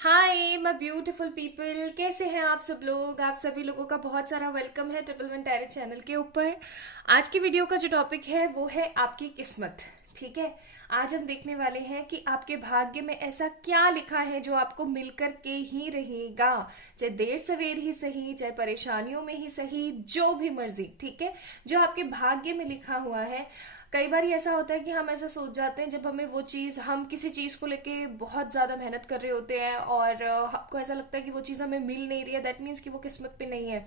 Hi my beautiful people, कैसे हैं आप सब लोग। आप सभी लोगों का बहुत सारा वेलकम है ट्रिपल वन टैरो चैनल के ऊपर। आज की वीडियो का जो टॉपिक है वो है आपकी किस्मत। ठीक है, आज हम देखने वाले हैं कि आपके भाग्य में ऐसा क्या लिखा है जो आपको मिलकर के ही रहेगा, चाहे देर सवेर ही सही, चाहे परेशानियों में ही सही, जो भी मर्जी। ठीक है, जो आपके भाग्य में लिखा हुआ है। कई बार ऐसा होता है कि हम ऐसा सोच जाते हैं, जब हमें वो चीज़, हम किसी चीज़ को लेके बहुत ज़्यादा मेहनत कर रहे होते हैं और आपको ऐसा लगता है कि वो चीज़ हमें मिल नहीं रही है, दैट मीन्स कि वो किस्मत पे नहीं है।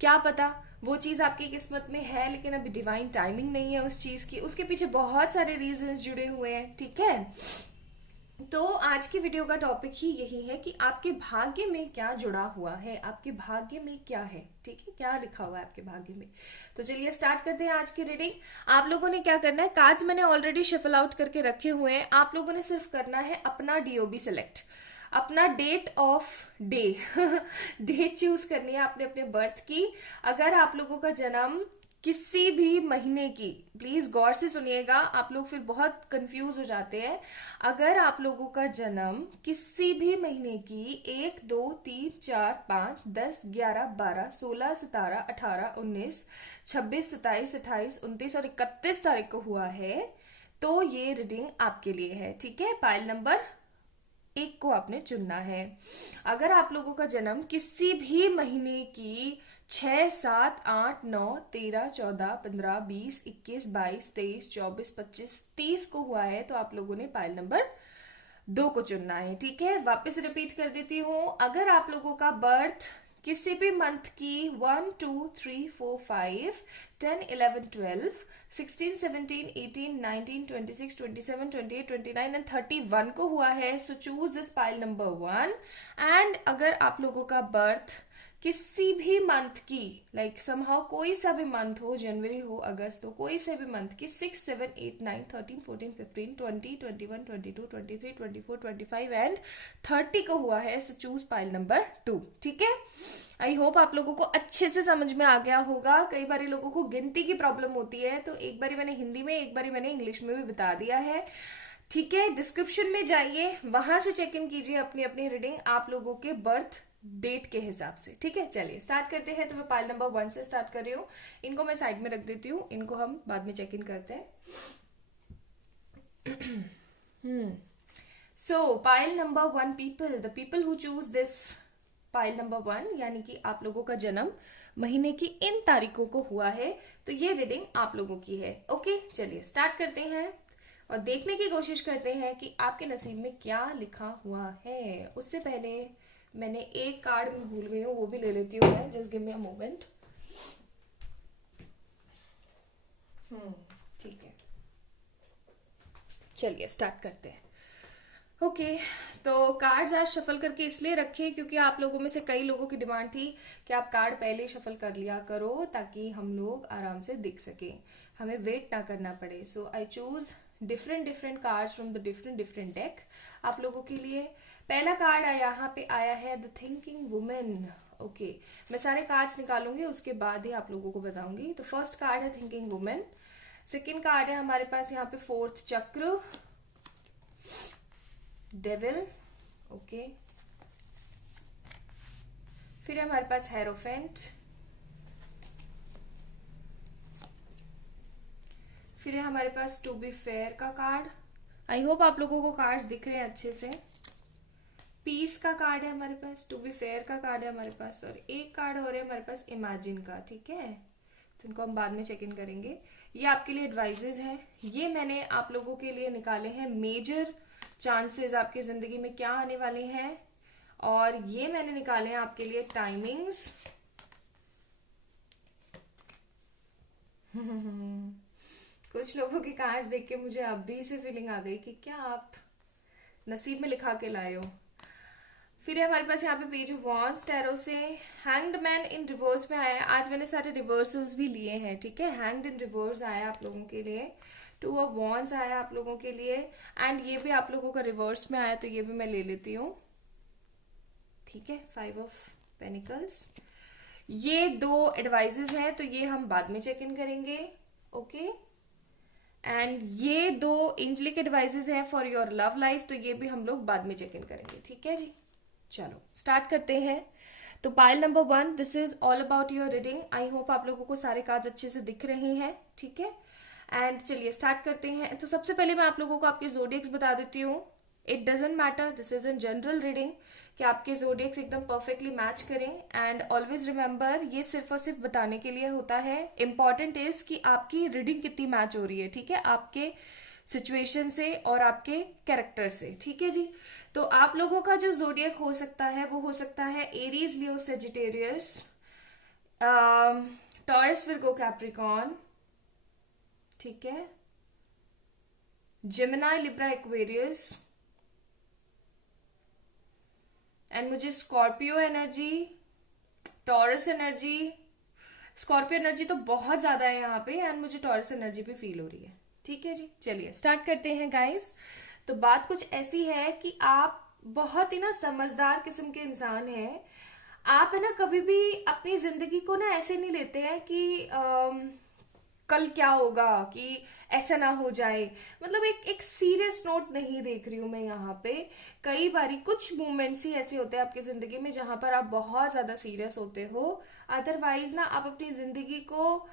क्या पता वो चीज़ आपकी किस्मत में है, लेकिन अभी डिवाइन टाइमिंग नहीं है उस चीज़ की। उसके पीछे बहुत सारे रीजंस जुड़े हुए हैं। ठीक है, तो आज की वीडियो का टॉपिक ही यही है कि आपके भाग्य में क्या जुड़ा हुआ है, आपके भाग्य में क्या है। ठीक है, क्या लिखा हुआ है आपके भाग्य में। तो चलिए स्टार्ट करते हैं आज की रीडिंग। आप लोगों ने क्या करना है, कार्ड्स मैंने ऑलरेडी शफल आउट करके रखे हुए हैं। आप लोगों ने सिर्फ करना है अपना डीओबी सेलेक्ट, अपना date of day date choose करनी है आपने अपने बर्थ की। अगर आप लोगों का जन्म किसी भी महीने की, प्लीज गौर से सुनिएगा, आप लोग फिर बहुत कंफ्यूज हो जाते हैं। अगर आप लोगों का जन्म किसी भी महीने की 1, 2, 3, 4, 5, 10, 11, 12, 16, 17, 18, 19, 26, 27, 28, 29 और 31 तारीख को हुआ है, तो ये रीडिंग आपके लिए है। ठीक है, पाइल नंबर 1 को आपने चुनना है। अगर आप लोगों का जन्म किसी भी महीने की 6, 7, 8, 9, 13, 14, 15, 20, 21, 22, 23, 24, 25, 30 को हुआ है, तो आप लोगों ने पाइल नंबर 2 को चुनना है। ठीक है, वापस रिपीट कर देती हूँ। अगर आप लोगों का बर्थ किसी भी मंथ की 1, 2, 3, 4, 5, 10, 11, 12, 16, 17, 18, 19, 26, 27, 28, 29 एंड 31 को हुआ है, so choose this pile number 1। And अगर आप लोगों का बर्थ किसी भी मंथ की, लाइक समहाउ कोई सा भी मंथ हो, जनवरी हो, अगस्त हो, कोई से भी मंथ की 6, 7, 8, 9, 13, 14, 15, 20, 21, 22, 23, 24, 25 एंड 30 को हुआ है, सो चूज पाइल नंबर 2। ठीक है, आई होप आप लोगों को अच्छे से समझ में आ गया होगा। कई बार लोगों को गिनती की प्रॉब्लम होती है, तो एक बारी मैंने हिंदी में, एक बारी मैंने इंग्लिश में भी बता दिया है। ठीक है, डिस्क्रिप्शन में जाइए, वहां से चेक इन कीजिए अपनी अपनी रीडिंग आप लोगों के बर्थ डेट के हिसाब से। ठीक है, चलिए स्टार्ट करते हैं। तो मैं पाइल नंबर 1 से स्टार्ट कर रही हूँ। इनको मैं साइड में रख देती हूँ, इनको हम बाद में चेक इन करते हैं। सो pile number 1 people, the people who choose this pile number 1, यानी कि आप लोगों का जन्म महीने की इन तारीखों को हुआ है, तो ये रीडिंग आप लोगों की है। ओके, चलिए स्टार्ट करते हैं और देखने की कोशिश करते हैं कि आपके नसीब में क्या लिखा हुआ है। उससे पहले मैंने एक कार्ड में भूल गई हूँ, वो भी ले लेती हूँ मैं। Just give me a moment. ठीक है, चलिए स्टार्ट करते हैं। ओके, तो कार्ड्स आज शफल करके इसलिए रखे क्योंकि आप लोगों में से कई लोगों की डिमांड थी कि आप कार्ड पहले शफल कर लिया करो, ताकि हम लोग आराम से दिख सके, हमें वेट ना करना पड़े। So I choose different different cards from the different different deck आप लोगों के लिए। पहला कार्ड यहाँ पे आया है द थिंकिंग वुमेन। ओके, मैं सारे कार्ड्स निकालूंगी, उसके बाद ही आप लोगों को बताऊंगी। तो फर्स्ट कार्ड है थिंकिंग वुमेन। सेकेंड कार्ड है हमारे पास यहाँ पे फोर्थ चक्र, डेविल। ओके, फिर है हमारे पास हेरोफेंट, फिर है हमारे पास टू बी फेयर का कार्ड। आई होप आप लोगों को कार्ड्स दिख रहे हैं अच्छे से। पीस का कार्ड है हमारे पास, टू बी फेयर का कार्ड है हमारे पास, और एक कार्ड और है हमारे पास इमेजिन का। ठीक है, तो इनको हम बाद में चेक इन करेंगे। ये आपके लिए एडवाइजेज हैं। ये मैंने आप लोगों के लिए निकाले हैं मेजर चांसेस आपकी जिंदगी में क्या आने वाले हैं, और ये मैंने निकाले हैं आपके लिए टाइमिंग्स। कुछ लोगों की कार्ड देख के मुझे अभी से फीलिंग आ गई कि क्या आप नसीब में लिखा के लाए हो। फिर है हमारे पास यहाँ पे पेज ऑफ वॉन्ड्स टैरो से हैंग्ड मैन इन रिवर्स में आया है। आज मैंने सारे रिवर्सल्स भी लिए हैं। ठीक है, हैंग्ड इन रिवर्स आया आप लोगों के लिए, टू ऑफ वॉन्ड्स आया आप लोगों के लिए, एंड ये भी आप लोगों का रिवर्स में आया, तो ये भी मैं ले लेती हूँ। ठीक है, 5 ऑफ पेनिकल्स। ये दो एडवाइजेस हैं, तो ये हम बाद में चेक इन करेंगे। ओके, एंड ये दो एंजलिक एडवाइजेस हैं फॉर योर लव लाइफ, तो ये भी हम लोग बाद में चेक इन करेंगे। ठीक है जी, चलो स्टार्ट करते हैं। तो pile number 1, this is all about your reading. I hope आप लोगों को सारे कार्ड्स अच्छे से दिख रहे हैं, ठीक है। एंड चलिए स्टार्ट करते हैं। तो सबसे पहले मैं आप लोगों को आपके जोडियक्स बता देती हूँ। It doesn't matter, this is in general reading, कि आपके जोडियक्स एकदम परफेक्टली मैच करें। एंड ऑलवेज रिमेंबर, ये सिर्फ और सिर्फ बताने के लिए होता है। इंपॉर्टेंट इज कि आपकी रीडिंग कितनी मैच हो रही है, ठीक है, आपके सिचुएशन से और आपके कैरेक्टर से, ठीक है जी। तो आप लोगों का जो जोडियक हो सकता है वो हो सकता है एरीज, लियो, सेजिटेरियस, टॉरस, विर्गो, कैप्रिकॉन, ठीक है, जेमिनाई, लिब्रा, एक्वेरियस, एंड मुझे Scorpio energy, taurus energy, Scorpio energy तो बहुत ज्यादा है यहाँ पे, एंड मुझे टॉरस एनर्जी भी फील हो रही है, ठीक है जी। चलिए स्टार्ट करते हैं गाइस। तो बात कुछ ऐसी है कि आप बहुत ही ना समझदार किस्म के इंसान हैं। आप है ना कभी भी अपनी जिंदगी को ना ऐसे नहीं लेते हैं कि कल क्या होगा, कि ऐसा ना हो जाए। मतलब एक सीरियस नोट नहीं देख रही हूं मैं यहाँ पे। कई बारी कुछ मोमेंट्स ही ऐसे होते हैं आपकी जिंदगी में जहां पर आप बहुत ज्यादा सीरियस होते हो। अदरवाइज ना आप अपनी जिंदगी को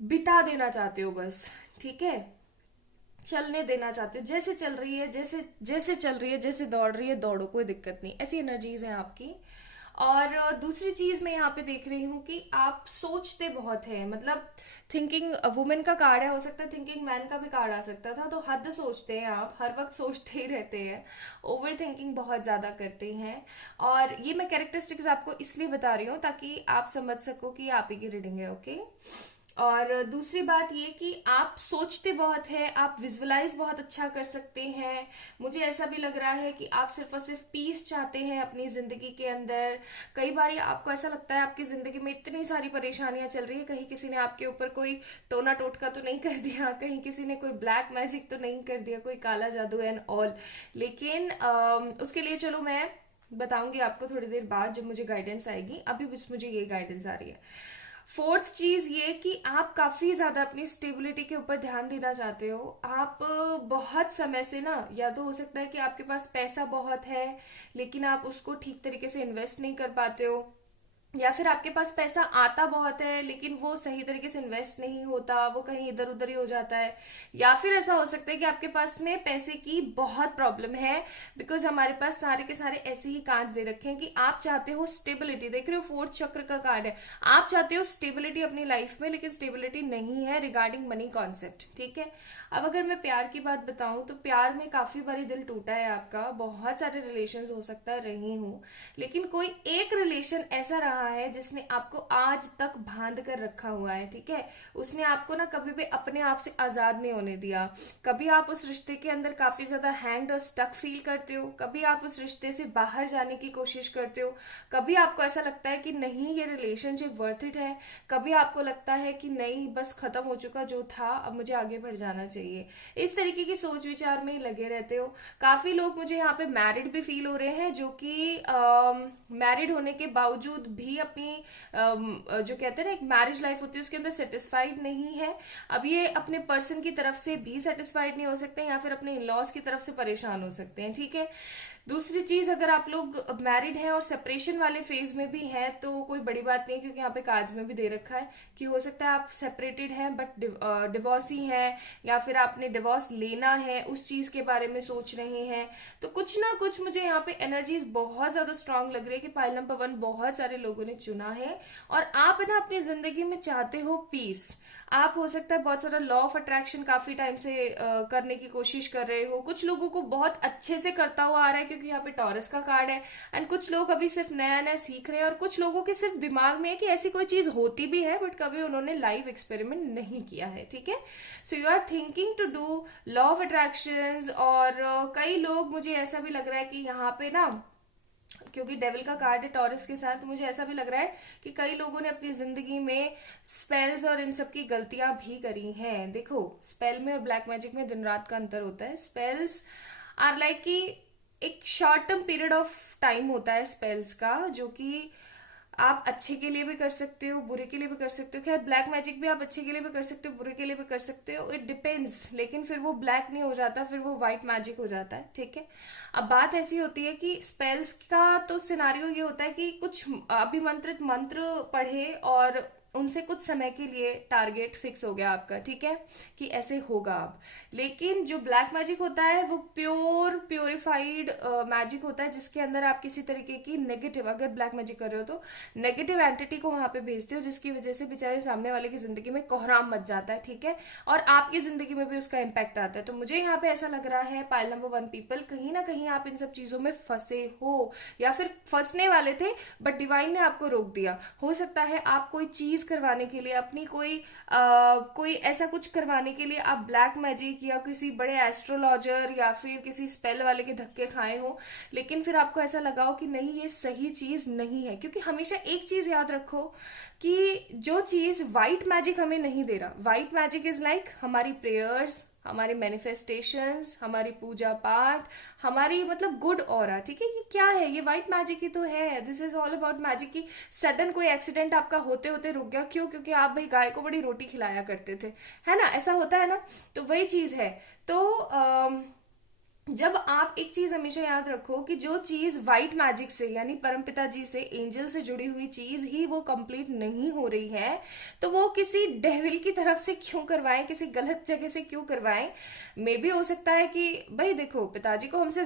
बिता देना चाहते हो बस, ठीक है, चलने देना चाहते हो, जैसे चल रही है, जैसे जैसे चल रही है, जैसे दौड़ रही है दौड़ो, कोई दिक्कत नहीं, ऐसी एनर्जीज हैं आपकी। और दूसरी चीज मैं यहाँ पे देख रही हूँ कि आप सोचते बहुत हैं। मतलब थिंकिंग वुमेन का कार्ड है, हो सकता है थिंकिंग मैन का भी कार्ड आ सकता था। तो हद सोचते हैं आप, हर वक्त सोचते ही रहते हैं, ओवर थिंकिंग बहुत ज्यादा करते हैं। और ये मैं कैरेक्टरिस्टिक्स आपको इसलिए बता रही हूँ ताकि आप समझ सको कि आप ही की रीडिंग है, ओके। और दूसरी बात ये कि आप सोचते बहुत है, आप विजुअलाइज बहुत अच्छा कर सकते हैं। मुझे ऐसा भी लग रहा है कि आप सिर्फ और सिर्फ पीस चाहते हैं अपनी जिंदगी के अंदर। कई बार आपको ऐसा लगता है आपकी जिंदगी में इतनी सारी परेशानियां चल रही है, कहीं किसी ने आपके ऊपर कोई टोना टोटका तो नहीं कर दिया, कहीं किसी ने कोई ब्लैक मैजिक तो नहीं कर दिया, कोई काला जादू एंड ऑल। लेकिन उसके लिए चलो मैं बताऊंगी आपको थोड़ी देर बाद जब मुझे गाइडेंस आएगी। अभी बस मुझे ये गाइडेंस आ रही है। फोर्थ चीज ये कि आप काफी ज्यादा अपनी स्टेबिलिटी के ऊपर ध्यान देना चाहते हो। आप बहुत समय से ना, या तो हो सकता है कि आपके पास पैसा बहुत है लेकिन आप उसको ठीक तरीके से इन्वेस्ट नहीं कर पाते हो, या फिर आपके पास पैसा आता बहुत है लेकिन वो सही तरीके से इन्वेस्ट नहीं होता, वो कहीं इधर उधर ही हो जाता है। या फिर ऐसा हो सकता है कि आपके पास में पैसे की बहुत प्रॉब्लम है, बिकॉज हमारे पास सारे के सारे ऐसे ही कार्ड दे रखे हैं कि आप चाहते हो स्टेबिलिटी। देख रहे हो, फोर्थ चक्र का कार्ड है। आप चाहते हो स्टेबिलिटी अपनी लाइफ में, लेकिन स्टेबिलिटी नहीं है रिगार्डिंग मनी कॉन्सेप्ट, ठीक है। अब अगर मैं प्यार की बात बताऊं तो प्यार में काफी बारी दिल टूटा है आपका, बहुत सारे रिलेशन हो सकता है रही हूं, लेकिन कोई एक रिलेशन ऐसा रहा है जिसने आपको आज तक बांध कर रखा हुआ है, ठीक है। उसने आपको ना कभी भी अपने आप से आजाद नहीं होने दिया। कभी आप उस रिश्ते के अंदर काफी ज्यादा हैंग्ड और स्टक फील करते हो, कभी आप उस रिश्ते से बाहर जाने की कोशिश करते हो, कभी आपको ऐसा लगता है कि नहीं ये रिलेशनशिप वर्थ इट है, कभी आपको लगता है कि नहीं बस खत्म हो चुका जो था, अब मुझे आगे बढ़ जाना चाहिए। इस तरीके की सोच विचार में लगे रहते हो। काफी लोग मुझे यहाँ पे मैरिड भी फील हो रहे हैं, जो कि मैरिड होने के बावजूद भी अपनी जो कहते हैं ना एक मैरिज लाइफ होती है उसके अंदर सेटिस्फाइड नहीं है। अब ये अपने पर्सन की तरफ से भी सेटिस्फाइड नहीं हो सकते, या फिर अपने इन लॉज की तरफ से परेशान हो सकते हैं, ठीक है। दूसरी चीज, अगर आप लोग मैरिड हैं और सेपरेशन वाले फेज में भी हैं तो कोई बड़ी बात नहीं है, क्योंकि यहाँ पे कार्ड्स में भी दे रखा है कि हो सकता है आप सेपरेटेड हैं बट डिवोर्स ही हैं, या फिर आपने डिवोर्स लेना है उस चीज के बारे में सोच रहे हैं। तो कुछ ना कुछ मुझे यहाँ पे एनर्जीज बहुत ज्यादा स्ट्रांग लग रही है कि पाइल नंबर 1 बहुत सारे लोगों ने चुना है, और आप है ना अपनी जिंदगी में चाहते हो पीस। आप हो सकता है बहुत सारा लॉ ऑफ अट्रैक्शन काफी टाइम से करने की कोशिश कर रहे हो। कुछ लोगों को बहुत अच्छे से करता हुआ आ रहा है क्योंकि यहाँ पे टॉरस का कार्ड है, एंड कुछ लोग अभी सिर्फ नया नया सीख रहे हैं, और कुछ लोगों के सिर्फ दिमाग में है कि ऐसी कोई चीज होती भी है बट कभी उन्होंने लाइव एक्सपेरिमेंट नहीं किया है, ठीक है। So you are thinking to do law of attraction. और कई लोग, मुझे ऐसा भी लग रहा है कि यहाँ पे ना, क्योंकि डेविल का कार्ड है टॉरस के साथ, तो मुझे ऐसा भी लग रहा है कि कई लोगों ने अपनी जिंदगी में स्पेल्स और इन सब की गलतियां भी करी हैं। देखो, स्पेल में और ब्लैक मैजिक में दिन रात का अंतर होता है। स्पेल्स आर लाइक कि एक short term period of time होता है स्पेल्स का, जो कि आप अच्छे के लिए भी कर सकते हो, बुरे के लिए भी कर सकते हो। खैर ब्लैक मैजिक भी आप अच्छे के लिए भी कर सकते हो, बुरे के लिए भी कर सकते हो, इट डिपेंड्स। लेकिन फिर वो ब्लैक नहीं हो जाता, फिर वो व्हाइट मैजिक हो जाता है, ठीक है। अब बात ऐसी होती है कि स्पेल्स का तो सिनारियो ये होता है कि कुछ अभिमंत्रित मंत्र पढ़े और उनसे कुछ समय के लिए टारगेट फिक्स हो गया आपका, ठीक है, कि ऐसे होगा अब। लेकिन जो ब्लैक मैजिक होता है वो प्योरिफाइड मैजिक होता है, जिसके अंदर आप किसी तरीके की नेगेटिव, अगर ब्लैक मैजिक कर रहे हो तो नेगेटिव एंटिटी को वहां पे भेजते हो, जिसकी वजह से बेचारे सामने वाले की जिंदगी में कोहराम मच जाता है, ठीक है, और आपकी जिंदगी में भी उसका इम्पैक्ट आता है। तो मुझे यहाँ पे ऐसा लग रहा है पाइल नंबर 1 पीपल, कहीं ना कहीं आप इन सब चीजों में फंसे हो, या फिर फंसने वाले थे बट डिवाइन ने आपको रोक दिया। हो सकता है आप कोई चीज करवाने के लिए, अपनी कोई ऐसा कुछ करवाने के लिए आप ब्लैक मैजिक या किसी बड़े एस्ट्रोलॉजर या फिर किसी स्पेल वाले के धक्के खाए हो, लेकिन फिर आपको ऐसा लगा हो कि नहीं ये सही चीज नहीं है। क्योंकि हमेशा एक चीज याद रखो कि जो चीज व्हाइट मैजिक हमें नहीं दे रहा, व्हाइट मैजिक इज लाइक हमारी प्रेयर्स, हमारी मैनिफेस्टेशंस, हमारी पूजा पाठ, हमारी मतलब गुड ऑरा, ठीक है। ये क्या है, ये व्हाइट मैजिक ही तो है। This is all about magic. की सडन कोई एक्सीडेंट आपका होते होते रुक गया, क्यों? क्योंकि आप भाई गाय को बड़ी रोटी खिलाया करते थे, है ना, ऐसा होता है ना। तो वही चीज है। तो जब आप एक चीज हमेशा याद रखो कि जो चीज व्हाइट मैजिक से यानी परमपिता जी से, एंजल से जुड़ी हुई चीज ही वो कंप्लीट नहीं हो रही है, तो वो किसी डेविल की तरफ से क्यों करवाएं, किसी गलत जगह से क्यों करवाएं। मे भी हो सकता है कि भाई देखो पिताजी को हमसे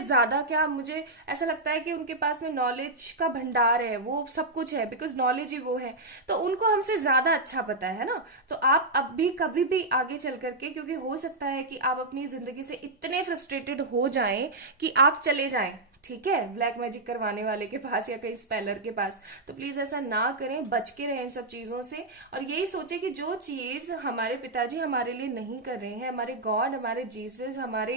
ज्यादा क्या, मुझे ऐसा लगता है कि उनके पास में नॉलेज का भंडार है, वो सब कुछ है, बिकॉज नॉलेज ही वो है, तो उनको हमसे ज्यादा अच्छा पता है ना। तो आप अब भी कभी भी आगे चल करके, क्योंकि हो सकता है कि आप अपनी जिंदगी से इतने फ्रस्ट्रेटेड हो जाएं कि आप चले जाएं, ठीक है, ब्लैक मैजिक करवाने वाले के पास या कहीं स्पेलर के पास। तो प्लीज ऐसा ना करें, बच के रहें इन सब चीजों से, और यही सोचे कि जो चीज हमारे पिताजी हमारे लिए नहीं कर रहे हैं, हमारे गॉड, हमारे जीसस, हमारे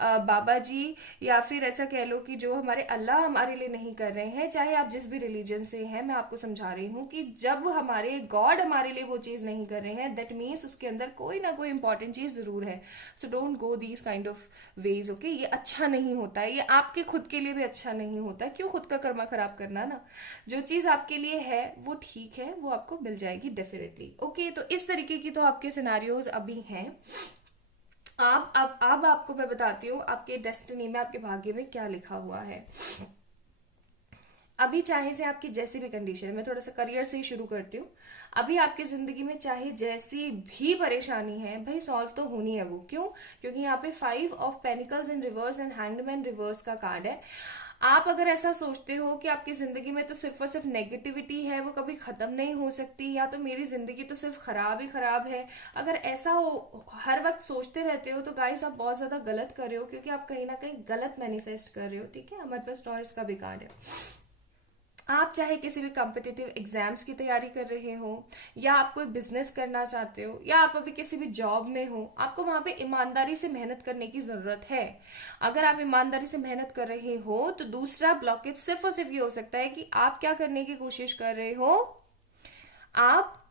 बाबा जी, या फिर ऐसा कह लो कि जो हमारे अल्लाह हमारे लिए नहीं कर रहे हैं, चाहे आप जिस भी रिलीजन से हैं, मैं आपको समझा रही हूँ कि जब हमारे गॉड हमारे लिए वो चीज नहीं कर रहे हैं, दैट मीन्स उसके अंदर कोई ना कोई इंपॉर्टेंट चीज जरूर है। So don't go these kind of ways, okay. ये अच्छा नहीं होता है, ये आपके खुद के लिए भी अच्छा नहीं होता। क्यों खुद का कर्मा खराब करना ना। जो चीज आपके लिए है वो ठीक है, वो आपको मिल जाएगी डेफिनेटली, ओके। तो इस तरीके की तो आपके सिनारियोज अभी हैं। अब आपको मैं बताती हूँ आपके डेस्टिनी में, आपके भाग्य में क्या लिखा हुआ है। अभी चाहे से आपकी जैसी भी कंडीशन है, मैं थोड़ा सा करियर से ही शुरू करती हूँ। अभी आपकी जिंदगी में चाहे जैसी भी परेशानी है भाई, सॉल्व तो होनी है वो। क्यों? क्योंकि यहाँ पे 5 of pentacles in reverse and hangman reverse का कार्ड है। आप अगर ऐसा सोचते हो कि आपकी जिंदगी में तो सिर्फ और सिर्फ नेगेटिविटी है, वो कभी खत्म नहीं हो सकती, या तो मेरी जिंदगी तो सिर्फ खराब ही खराब है, अगर ऐसा हो हर वक्त सोचते रहते हो, तो गाइस आप बहुत ज्यादा गलत कर रहे हो, क्योंकि आप कहीं ना कहीं गलत मैनिफेस्ट कर रहे हो, ठीक है। हमारे पास टॉरस का भी कार्ड है। आप चाहे किसी भी कॉम्पिटिटिव एग्जाम्स की तैयारी कर रहे हो, या आप कोई बिजनेस करना चाहते हो, या आप अभी किसी भी जॉब में हो, आपको वहां पे ईमानदारी से मेहनत करने की जरूरत है। अगर आप ईमानदारी से मेहनत कर रहे हो, तो दूसरा ब्लॉकेज सिर्फ और सिर्फ ये हो सकता है कि आप क्या करने की कोशिश कर रहे हो, आप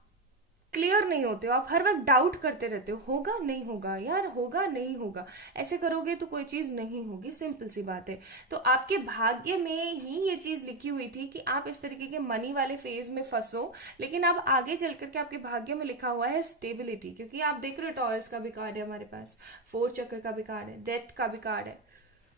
क्लियर नहीं होते हो, आप हर वक्त डाउट करते रहते हो, होगा नहीं होगा, यार होगा नहीं होगा, ऐसे करोगे तो कोई चीज नहीं होगी, सिंपल सी बात है। तो आपके भाग्य में ही ये चीज लिखी हुई थी कि आप इस तरीके के मनी वाले फेज में फंसो, लेकिन अब आगे चल करके आपके भाग्य में लिखा हुआ है स्टेबिलिटी। क्योंकि आप देख रहे हो टॉरस का भी कार्ड है हमारे पास, 4 चक्र का भी कार्ड है, डेथ का भी कार्ड है,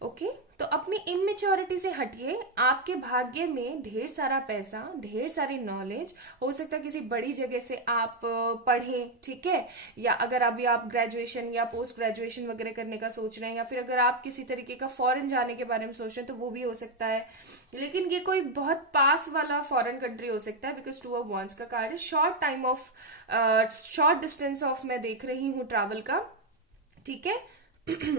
ओके। तो अपनी इमेच्योरिटी से हटिए। आपके भाग्य में ढेर सारा पैसा, ढेर सारी नॉलेज, हो सकता है किसी बड़ी जगह से आप पढ़ें, ठीक है, या अगर अभी आप ग्रेजुएशन या पोस्ट ग्रेजुएशन वगैरह करने का सोच रहे हैं, या फिर अगर आप किसी तरीके का फॉरेन जाने के बारे में सोच रहे हैं, तो वो भी हो सकता है। लेकिन ये कोई बहुत पास वाला फॉरेन कंट्री हो सकता है, बिकॉज 2 ऑफ wands का कार्ड है। शॉर्ट डिस्टेंस ऑफ मैं देख रही हूँ ट्रैवल का, ठीक है।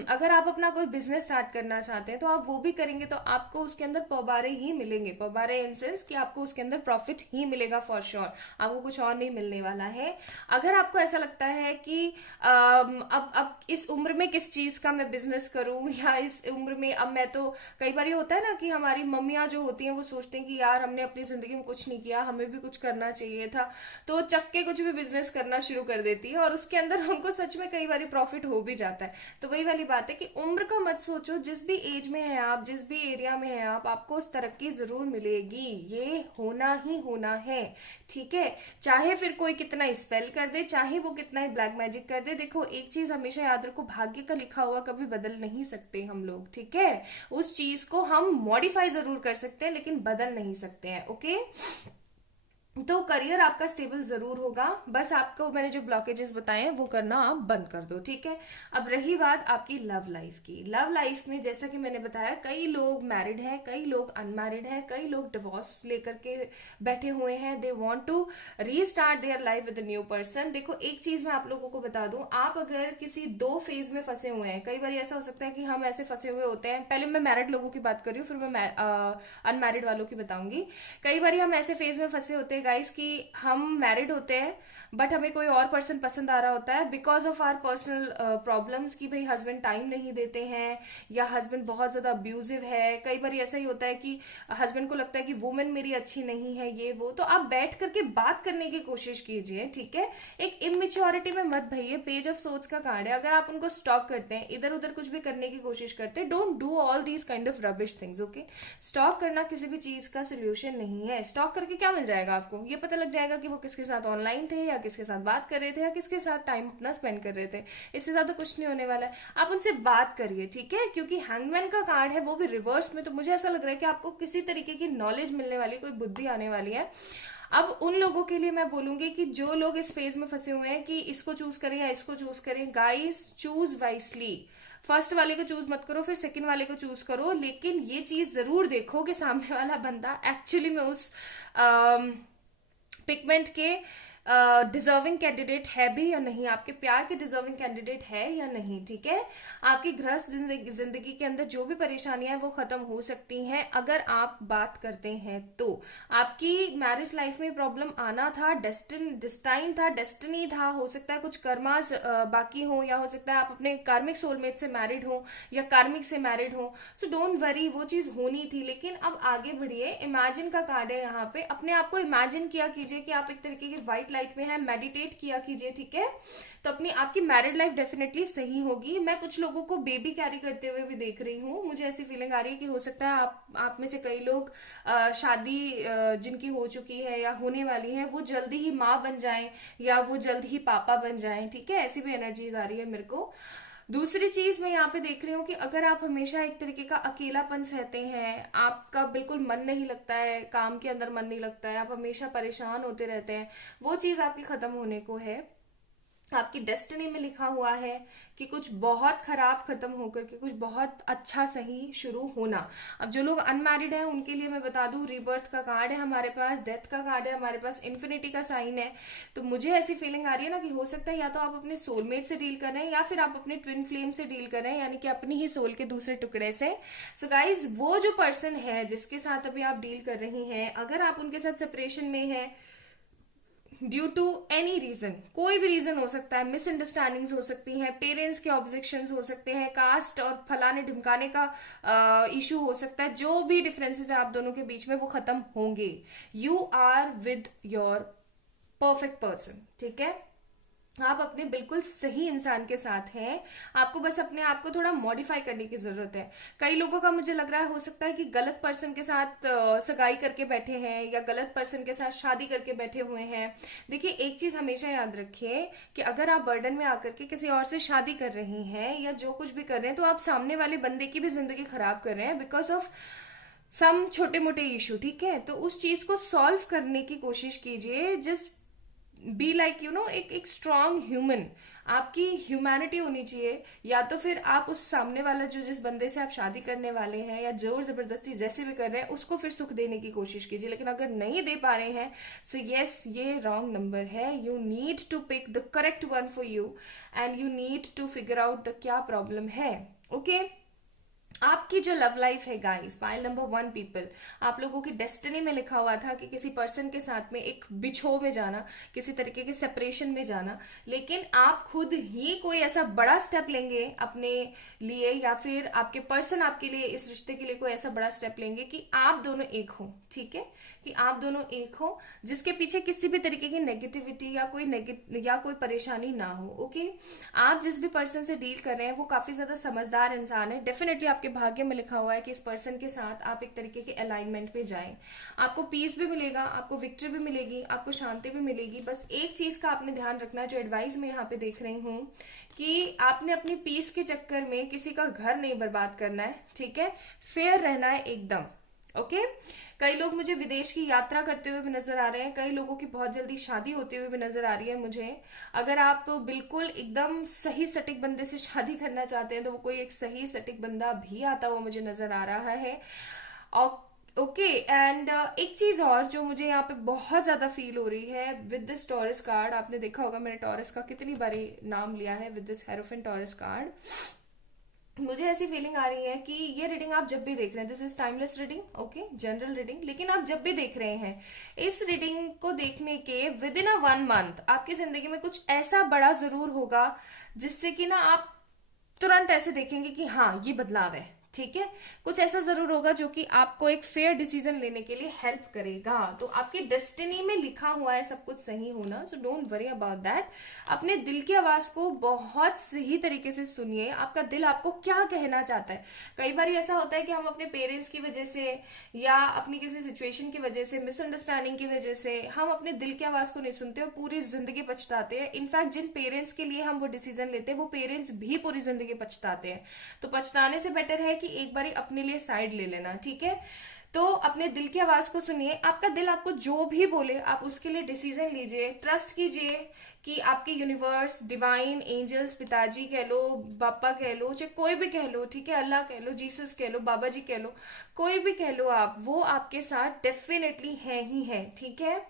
अगर आप अपना कोई बिजनेस स्टार्ट करना चाहते हैं, तो आप वो भी करेंगे, तो आपको उसके अंदर पौबारे ही मिलेंगे। पौबारे इन सेंस कि आपको उसके अंदर प्रॉफिट ही मिलेगा फॉर श्योर, आपको कुछ और नहीं मिलने वाला है। अगर आपको ऐसा लगता है कि अब इस उम्र में किस चीज का मैं बिजनेस करूं, या इस उम्र में अब मैं तो, कई बार ये होता है ना कि हमारी मम्मियां जो होती हैं वो सोचते हैं कि यार हमने अपनी जिंदगी में कुछ नहीं किया, हमें भी कुछ करना चाहिए था, तो चक्के कुछ भी बिजनेस करना शुरू कर देती है, और उसके अंदर उनको सच में कई बार प्रॉफिट हो भी जाता है। तो वही वाली बात है कि उम्र का मत सोचो, जिस भी एज में है आप, जिस भी एरिया में है आप, आपको उस तरक्की जरूर मिलेगी, ये होना ही होना है, ठीक है। चाहे फिर कोई कितना स्पेल कर दे, चाहे वो कितना ही ब्लैक मैजिक कर दे, देखो एक चीज हमेशा याद रखो, भाग्य का लिखा हुआ कभी बदल नहीं सकते हम लोग, ठीक है। उस चीज को हम मॉडिफाई जरूर कर सकते हैं लेकिन बदल नहीं सकते हैं, ओके। तो करियर आपका स्टेबल जरूर होगा, बस आपको मैंने जो ब्लॉकेजेस बताए हैं वो करना आप बंद कर दो, ठीक है। अब रही बात आपकी लव लाइफ की। लव लाइफ में जैसा कि मैंने बताया, कई लोग मैरिड हैं, कई लोग अनमैरिड हैं, कई लोग डिवोर्स लेकर के बैठे हुए हैं, they want to restart their life with new person. देखो एक चीज मैं आप लोगों को बता दूं, आप अगर किसी दो फेज में फंसे हुए हैं, कई बार ऐसा हो सकता है कि हम ऐसे फंसे हुए होते हैं, पहले मैं मैरिड लोगों की बात कर रही हूँ, फिर मैं अनमैरिड वालों की बताऊंगी। कई बार हम ऐसे फेज में फंसे होते हैं गाइस कि हम मैरिड होते हैं बट हमें कोई और पर्सन पसंद आ रहा होता है, because of our personal problems, कि भाई हस्बैंड टाइम नहीं देते हैं या हस्बैंड बहुत ज्यादा अब्यूजिव है। कई बार ऐसा ही होता है कि हस्बैंड को लगता है कि वुमेन मेरी अच्छी नहीं है, ये वो। तो आप बैठ करके बात करने की कोशिश कीजिए, ठीक है। एक इमेच्योरिटी में मत भइए, पेज ऑफ सोच का कार्ड है, अगर आप उनको स्टॉक करते हैं, इधर उधर कुछ भी करने की कोशिश करते हैं, don't do all these kind of rubbish things, okay. Stock करना किसी भी चीज का सोल्यूशन नहीं है। स्टॉक करके क्या मिल जाएगा आपको, ये पता लग जाएगा कि वो किसके साथ ऑनलाइन थे या किसके साथ बात कर रहे थे या किसके साथ टाइम अपना स्पेंड कर रहे थे, इससे ज्यादा कुछ नहीं होने वाला है। आप उनसे बात करिए, ठीक है, क्योंकि हैंगमैन का कार्ड है, वो भी रिवर्स में, तो मुझे ऐसा लग रहा है कि आपको किसी तरीके की नॉलेज मिलने वाली, कोई बुद्धि आने वाली है। अब उन लोगों के लिए मैं बोलूंगी कि जो लोग इस फेज में फंसे हुए हैं कि इसको चूज करें या इसको चूज करें, गाइस चूज वाइसली। फर्स्ट वाले को चूज मत करो, फिर सेकंड वाले को चूज करो, लेकिन ये चीज जरूर देखो कि सामने वाला बंदा एक्चुअली में उस पिगमेंट के डिजर्विंग कैंडिडेट है भी या नहीं, आपके प्यार के डिजर्विंग कैंडिडेट है या नहीं, ठीक है। आपकी गृहस्थ जिंदगी के अंदर जो भी परेशानियां हैं वो खत्म हो सकती हैं अगर आप बात करते हैं तो। आपकी मैरिज लाइफ में प्रॉब्लम आना था, डिस्टाइन था, डेस्टिनी था, हो सकता है कुछ कर्मास बाकी हो, या हो सकता है आप अपने कार्मिक सोलमेट से मैरिड हो या कार्मिक से मैरिड हो। सो डोंट वरी, वो चीज होनी थी, लेकिन अब आगे बढ़िए। इमेजिन का कार्ड है यहाँ पे, अपने आप को इमेजिन किया कीजिए कि आप एक तरीके की व्हाइट लाइट में है, मेडिटेट किया कीजिए, ठीक है। तो अपनी आपकी मैरिड लाइफ डेफिनेटली सही होगी। मैं कुछ लोगों को बेबी कैरी करते हुए भी देख रही हूँ, मुझे ऐसी फीलिंग आ रही है कि हो सकता है आप में से कई लोग शादी जिनकी हो चुकी है या होने वाली है, वो जल्दी ही माँ बन जाएं या वो जल्द ही पापा बन जाएं, ठीक है। ऐसी भी एनर्जीज आ रही है मेरे को। दूसरी चीज मैं यहाँ पे देख रही हूँ कि अगर आप हमेशा एक तरीके का अकेलापन सहते हैं, आपका बिल्कुल मन नहीं लगता है, काम के अंदर मन नहीं लगता है, आप हमेशा परेशान होते रहते हैं, वो चीज आपकी खत्म होने को है। आपकी डेस्टिनी में लिखा हुआ है कि कुछ बहुत खराब खत्म होकर के कुछ बहुत अच्छा सही शुरू होना। अब जो लोग अनमैरिड हैं उनके लिए मैं बता दूं, रीबर्थ का कार्ड है हमारे पास, डेथ का कार्ड है हमारे पास, इन्फिनिटी का साइन है। तो मुझे ऐसी फीलिंग आ रही है ना कि हो सकता है या तो आप अपने सोलमेट से डील कर रहे हैं या फिर आप अपने ट्विन फ्लेम से डील कर रहे हैं, यानी कि अपनी ही सोल के दूसरे टुकड़े से। सो गाइज, वो जो पर्सन है जिसके साथ अभी आप डील कर रही हैं, अगर आप उनके साथ सेपरेशन में है ड्यू टू एनी रीजन, कोई भी रीजन हो सकता है, मिसअंडरस्टैंडिंग्स हो सकती हैं, पेरेंट्स के ऑब्जेक्शंस हो सकते हैं, कास्ट और फलाने ढिमकाने का इशू हो सकता है, जो भी डिफरेंसेस हैं आप दोनों के बीच में वो खत्म होंगे। You are with your perfect person, ठीक है। आप अपने बिल्कुल सही इंसान के साथ हैं, आपको बस अपने आप को थोड़ा मॉडिफाई करने की जरूरत है। कई लोगों का मुझे लग रहा है हो सकता है कि गलत पर्सन के साथ सगाई करके बैठे हैं या गलत पर्सन के साथ शादी करके बैठे हुए हैं। देखिए एक चीज हमेशा याद रखिए कि अगर आप बर्डन में आकर के किसी और से शादी कर रही हैं या जो कुछ भी कर रहे हैं, तो आप सामने वाले बंदे की भी जिंदगी खराब कर रहे हैं बिकॉज ऑफ सम छोटे मोटे इशू, ठीक है। तो उस चीज को सॉल्व करने की कोशिश कीजिए, just be like you know एक स्ट्रांग ह्यूमन, आपकी ह्यूमैनिटी होनी चाहिए। या तो फिर आप उस सामने वाला जो जिस बंदे से आप शादी करने वाले हैं या जोर जबरदस्ती जैसे भी कर रहे हैं उसको फिर सुख देने की कोशिश कीजिए, लेकिन अगर नहीं दे पा रहे हैं सो यस, ये रॉन्ग नंबर है। You need to pick the correct one for you and you need to figure out the क्या प्रॉब्लम है, ओके। आपकी जो लव लाइफ है गाइस, पाइल नंबर 1 पीपल, आप लोगों की डेस्टिनी में लिखा हुआ था कि किसी पर्सन के साथ में एक बिछो में जाना, किसी तरीके के सेपरेशन में जाना, लेकिन आप खुद ही कोई ऐसा बड़ा स्टेप लेंगे अपने लिए, या फिर आपके पर्सन आपके लिए, इस रिश्ते के लिए कोई ऐसा बड़ा स्टेप लेंगे कि आप दोनों एक हो, ठीक है, कि आप दोनों एक हो, जिसके पीछे किसी भी तरीके की नेगेटिविटी या कोई परेशानी ना हो। ओके, आप जिस भी पर्सन से डील कर रहे हैं वो काफी ज्यादा समझदार इंसान है, डेफिनेटली आपके भाग्य में लिखा हुआ है कि इस पर्सन के साथ आप एक तरीके के अलाइनमेंट पे जाएं, आपको पीस भी मिलेगा, आपको विक्ट्री भी मिलेगी, आपको शांति भी मिलेगी। बस एक चीज का आपने ध्यान रखना है, जो एडवाइस मैं यहाँ पे देख रही हूँ, कि आपने अपनी पीस के चक्कर में किसी का घर नहीं बर्बाद करना है, ठीक है, फेयर रहना है एकदम। ओके, कई लोग मुझे विदेश की यात्रा करते हुए भी नजर आ रहे हैं, कई लोगों की बहुत जल्दी शादी होते हुए भी नजर आ रही है मुझे। अगर आप बिल्कुल एकदम सही सटीक बंदे से शादी करना चाहते हैं तो वो कोई एक सही सटीक बंदा भी आता हुआ मुझे नजर आ रहा है। और ओके, एंड एक चीज और जो मुझे यहाँ पे बहुत ज्यादा फील हो रही है विद दिस टॉरस कार्ड, आपने देखा होगा मैंने टॉरस का कितनी बारी नाम लिया है, with this hierophant taurus card, मुझे ऐसी फीलिंग आ रही है कि ये रीडिंग आप जब भी देख रहे हैं, this is timeless reading, okay, general reading, लेकिन आप जब भी देख रहे हैं इस रीडिंग को देखने के विद इन अ 1 मंथ आपकी जिंदगी में कुछ ऐसा बड़ा जरूर होगा जिससे कि ना आप तुरंत ऐसे देखेंगे कि हाँ ये बदलाव है, ठीक है, कुछ ऐसा जरूर होगा जो कि आपको एक फेयर डिसीजन लेने के लिए हेल्प करेगा। तो आपकी डेस्टिनी में लिखा हुआ है सब कुछ सही होना, so don't worry about that. अपने दिल की आवाज को बहुत सही तरीके से सुनिए, आपका दिल आपको क्या कहना चाहता है। कई बार ऐसा होता है कि हम अपने पेरेंट्स की वजह से या अपनी किसी सिचुएशन की वजह से, मिसअंडरस्टैंडिंग की वजह से हम अपने दिल की आवाज को नहीं सुनते और पूरी जिंदगी पछताते हैं। इनफैक्ट जिन पेरेंट्स के लिए हम वो डिसीजन लेते हैं वो पेरेंट्स भी पूरी जिंदगी पछताते हैं। तो पछताने से बेटर है कि एक बारी अपने लिए साइड ले लेना, ठीक है। तो अपने दिल की आवाज को सुनिए, आपका दिल आपको जो भी बोले आप उसके लिए डिसीजन लीजिए, ट्रस्ट कीजिए कि आपके यूनिवर्स, डिवाइन, एंजल्स, पिताजी कह लो, पापा कह लो, चाहे कोई भी कह लो, ठीक है, अल्लाह कह लो, जीसस कह लो, बाबा जी कह लो, कोई भी कह लो आप, वो आपके साथ डेफिनेटली है ही है, ठीक है।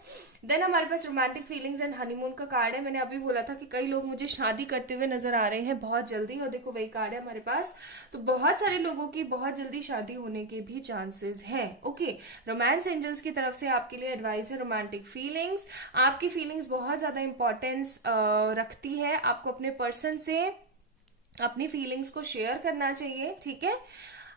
देन हमारे पास रोमांटिक फीलिंग्स एंड हनीमून का कार्ड है। मैंने अभी बोला था कि कई लोग मुझे शादी करते हुए नजर आ रहे हैं बहुत जल्दी, और देखो वही कार्ड है हमारे पास। तो बहुत सारे लोगों की बहुत जल्दी शादी होने के भी चांसेस हैं। ओके, रोमांस एंजल्स की तरफ से आपके लिए एडवाइस है, रोमांटिक फीलिंग्स, आपकी फीलिंग्स बहुत ज्यादा इंपॉर्टेंस रखती है, आपको अपने पर्सन से अपनी फीलिंग्स को शेयर करना चाहिए, ठीक है।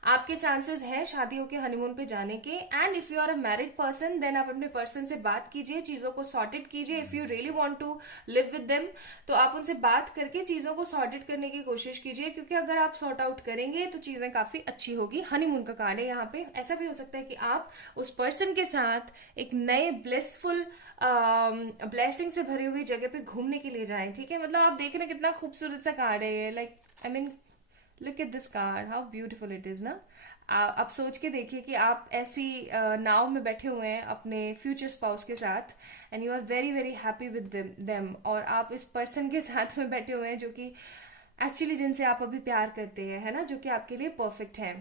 आपके चांसेस हैं शादियों के हनीमून पे जाने के। And if you are a married person then आप अपने पर्सन से बात कीजिए, चीजों को सॉर्टेड कीजिए। If you really want to live with them तो आप उनसे बात करके चीजों को सॉर्टेड करने की कोशिश कीजिए, क्योंकि अगर आप सॉर्ट आउट करेंगे तो चीजें काफी अच्छी होगी। हनीमून का कार्ड है यहाँ पे। ऐसा भी हो सकता है कि आप उस पर्सन के साथ एक नए ब्लेसफुल ब्लेसिंग से भरी हुई जगह पे घूमने के लिए जाएं, ठीक है। मतलब आप देख रहे हैं कितना खूबसूरत सा कार्ड है ये, like I mean look at this card, how beautiful it is ना। आप सोच के देखिए कि आप ऐसी नाव में बैठे हुए हैं अपने फ्यूचर स्पाउस के साथ, and you are very very happy with them, और आप इस पर्सन के साथ में बैठे हुए हैं जो कि एक्चुअली जिनसे आप अभी प्यार करते हैं, है ना, जो कि आपके लिए परफेक्ट है।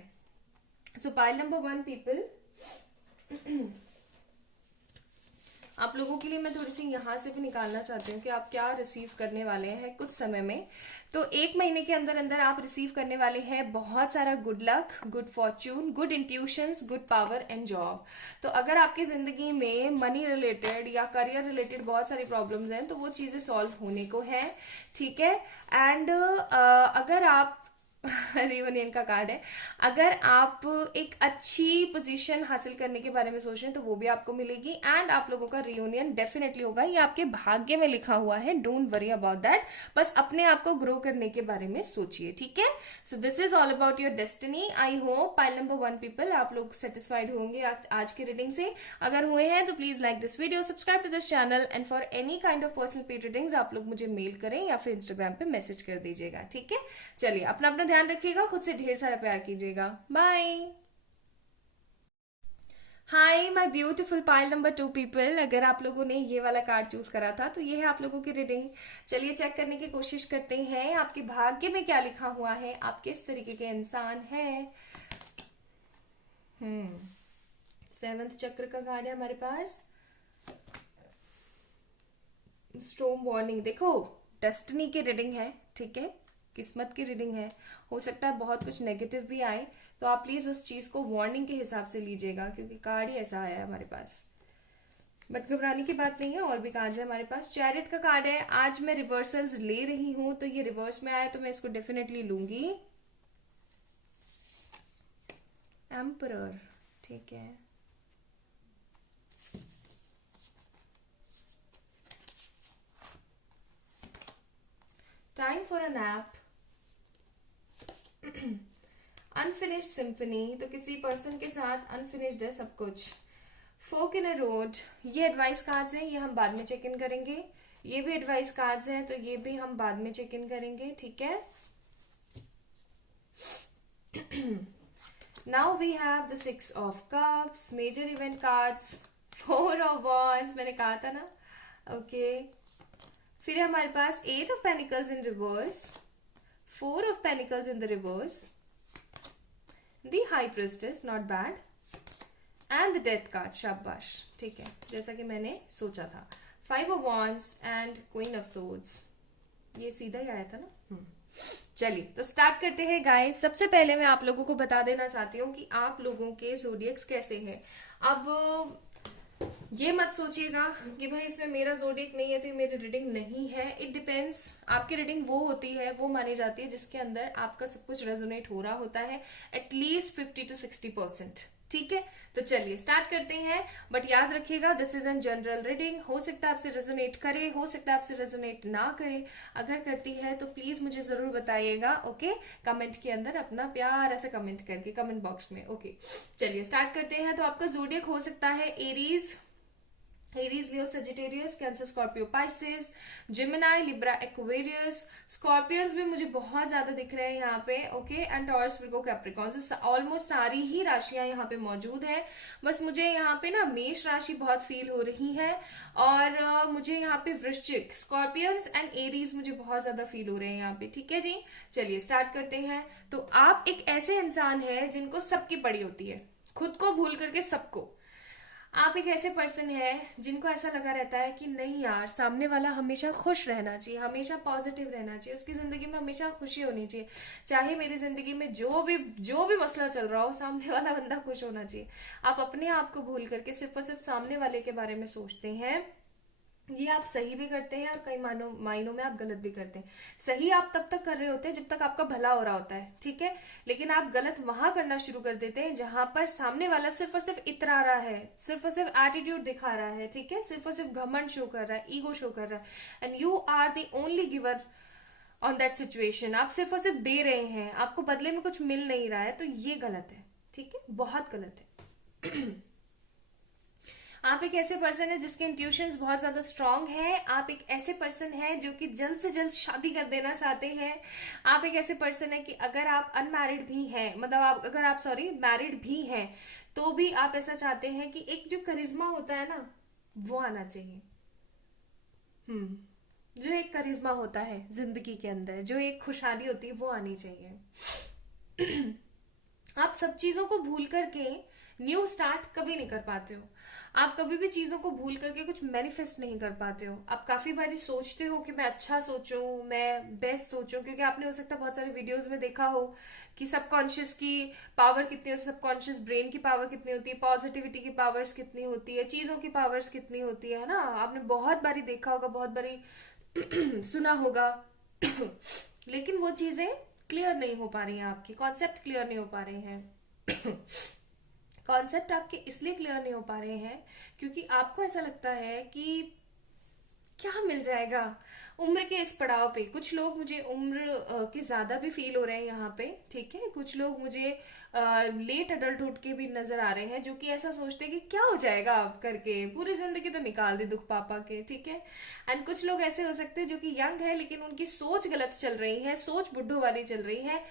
सो पाइल नंबर 1 पीपल, आप लोगों के लिए मैं थोड़ी सी यहाँ से भी निकालना चाहती हूँ कि आप क्या रिसीव करने वाले हैं कुछ समय में। तो 1 महीने के अंदर अंदर आप रिसीव करने वाले हैं बहुत सारा good luck, good Fortune, good intuitions, good power and job. तो अगर आपकी जिंदगी में मनी रिलेटेड या करियर रिलेटेड बहुत सारी प्रॉब्लम्स हैं तो वो चीजें सॉल्व होने को हैं, ठीक है। एंड अगर आप रियूनियन का कार्ड है, अगर आप एक अच्छी पोजीशन हासिल करने के बारे में सोच रहे हैं तो वो भी आपको मिलेगी, एंड आप लोगों का रियूनियन डेफिनेटली होगा, ये आपके भाग्य में लिखा हुआ है। डोंट वरी अबाउट दैट, बस अपने आप को ग्रो करने के बारे में सोचिए, ठीक है। So this is all about your destiny. I hope pile number 1 people आप लोग सेटिस्फाइड होंगे आज की रीडिंग से। अगर हुए हैं तो please like this video, subscribe to this channel, and for any kind of personal paid readings आप लोग मुझे मेल करें या फिर इंस्टाग्राम पे मैसेज कर दीजिएगा, ठीक है। चलिए अपना अपना ध्यान रखिएगा, खुद से ढेर सारा प्यार कीजिएगा, bye. Hi my beautiful pile number 2 people, अगर आप लोगों ने ये वाला कार्ड चूज करा था तो ये है आप लोगों की रीडिंग। चलिए चेक करने की कोशिश करते हैं आपके भाग्य में क्या लिखा हुआ है, आप किस तरीके के इंसान हैं। 7th चक्र का कार्ड है हमारे पास, स्टॉर्म वार्निंग। देखो डेस्टिनी की रीडिंग है, ठीक है, किस्मत की रीडिंग है, हो सकता है बहुत कुछ नेगेटिव भी आए, तो आप प्लीज उस चीज को वार्निंग के हिसाब से लीजिएगा, क्योंकि कार्ड ही ऐसा आया है हमारे पास। बट घबराने की बात नहीं है, और भी कार्ड है हमारे पास। चैरिट का कार्ड है। आज मैं रिवर्सल्स ले रही हूं, तो ये रिवर्स में आया तो मैं इसको डेफिनेटली लूंगी। एम्परर, ठीक है। Time for a nap. Unfinished symphony, तो किसी पर्सन के साथ अनफिनिश्ड है सब कुछ। फोक इन अ रोड, ये एडवाइस कार्ड्स हैं, ये हम बाद में चेक इन करेंगे। ये भी एडवाइस कार्ड्स हैं, तो ये भी हम बाद में चेक इन करेंगे, ठीक है। Now we have the 6 of cups, major event cards, 4 of wands, मैंने कहा था ना, ओके। फिर है हमारे पास 8 of pentacles in reverse, 4 of pentacles in the reverse, the high priestess, not bad, and the death card, शाबाश, ठीक है, जैसा कि मैंने सोचा था। 5 of wands and queen of swords, ये सीधा ही आया था ना। चलिए तो स्टार्ट करते हैं गाइस। सबसे पहले मैं आप लोगों को बता देना चाहती हूँ कि आप लोगों के ज़ोडिएक्स कैसे हैं। अब ये मत सोचिएगा कि भाई इसमें मेरा ज़ोडिएक नहीं है तो ये मेरी रीडिंग नहीं है। It depends. आपकी रीडिंग वो होती है, वो मानी जाती है जिसके अंदर आपका सब कुछ रेजोनेट हो रहा होता है, एटलीस्ट 50 to 60%, ठीक है। तो चलिए स्टार्ट करते हैं। बट याद रखिएगा, this is an general reading. हो सकता है आपसे रेजोनेट करे, हो सकता है आपसे रेजोनेट ना करे। अगर करती है तो प्लीज मुझे जरूर बताइएगा, ओके। कमेंट के अंदर अपना प्यार ऐसे कमेंट करके, कमेंट बॉक्स में, ओके। चलिए स्टार्ट करते हैं। तो आपका जोडियक हो सकता है Aries, Leo, Sagittarius, Cancer, Scorpio, Pisces, Gemini, Libra, Aquarius. Scorpions भी मुझे बहुत ज्यादा दिख रहे हैं यहाँ पे, okay. And Taurus, Virgo, Capricorn. Almost सारी ही राशियां यहाँ पे मौजूद है। बस मुझे यहाँ पे ना मेष राशि बहुत फील हो रही है, और मुझे यहाँ पे वृश्चिक, स्कॉर्पियंस एंड एरीज मुझे बहुत ज्यादा फील हो रहे हैं यहाँ पे, ठीक है जी। चलिए स्टार्ट करते हैं। तो आप एक ऐसे इंसान है जिनको सबकी पड़ी होती है, खुद को भूल करके सबको। आप एक ऐसे पर्सन है जिनको ऐसा लगा रहता है कि नहीं यार, सामने वाला हमेशा खुश रहना चाहिए, हमेशा पॉजिटिव रहना चाहिए, उसकी जिंदगी में हमेशा खुशी होनी चाहिए। चाहे मेरी जिंदगी में जो भी मसला चल रहा हो, सामने वाला बंदा खुश होना चाहिए। आप अपने आप को भूल करके सिर्फ और सिर्फ सामने वाले के बारे में सोचते हैं। ये आप सही भी करते हैं और कई मायनों में आप गलत भी करते हैं। सही आप तब तक कर रहे होते हैं जब तक आपका भला हो रहा होता है, ठीक है। लेकिन आप गलत वहां करना शुरू कर देते हैं जहां पर सामने वाला सिर्फ और सिर्फ इतरा रहा है, सिर्फ और सिर्फ एटीट्यूड दिखा रहा है, ठीक है, सिर्फ और सिर्फ घमंड शो कर रहा है, ईगो शो कर रहा है, and you are the only giver on that situation. आप सिर्फ और सिर्फ दे रहे हैं, आपको बदले में कुछ मिल नहीं रहा है, तो ये गलत है, ठीक है, बहुत गलत है। आप एक ऐसे पर्सन है जिसके इंट्यूशंस बहुत ज्यादा स्ट्रांग है। आप एक ऐसे पर्सन है जो कि जल्द से जल्द शादी कर देना चाहते हैं। आप एक ऐसे पर्सन है कि अगर आप अनमैरिड भी हैं, मतलब अगर आप मैरिड भी हैं, तो भी आप ऐसा चाहते हैं कि एक जो करिश्मा होता है ना, वो आना चाहिए। जो एक करिश्मा होता है जिंदगी के अंदर, जो एक खुशहाली होती है, वो आनी चाहिए। आप सब चीजों को भूल करके न्यू स्टार्ट कभी नहीं कर पाते हो। आप कभी भी चीजों को भूल करके कुछ मैनिफेस्ट नहीं कर पाते हो। आप काफी बारी सोचते हो कि मैं अच्छा सोचूं, मैं बेस्ट सोचूं, क्योंकि आपने हो सकता है बहुत सारे वीडियोस में देखा हो कि सबकॉन्शियस की पावर कितनी होती है, सबकॉन्शियस ब्रेन की पावर कितनी होती है, पॉजिटिविटी की पावर्स कितनी होती है, चीजों की पावर्स कितनी होती है ना। आपने बहुत बारी देखा होगा, बहुत बारी सुना होगा। लेकिन वो चीजें क्लियर नहीं हो पा रही हैं, आपकी कॉन्सेप्ट क्लियर नहीं हो पा रहे हैं। कॉन्सेप्ट आपके इसलिए क्लियर नहीं हो पा रहे हैं क्योंकि आपको ऐसा लगता है कि क्या मिल जाएगा उम्र के इस पड़ाव पे। कुछ लोग मुझे उम्र के ज्यादा भी फील हो रहे हैं यहाँ पे, ठीक है। कुछ लोग मुझे लेट अडल्टहुड के भी नजर आ रहे हैं, जो कि ऐसा सोचते हैं कि क्या हो जाएगा आप करके, पूरी जिंदगी तो निकाल दी दुख पापा के, ठीक है। एंड कुछ लोग ऐसे हो सकते हैं जो कि यंग है लेकिन उनकी सोच गलत चल रही है, सोच बुड्ढों वाली चल रही है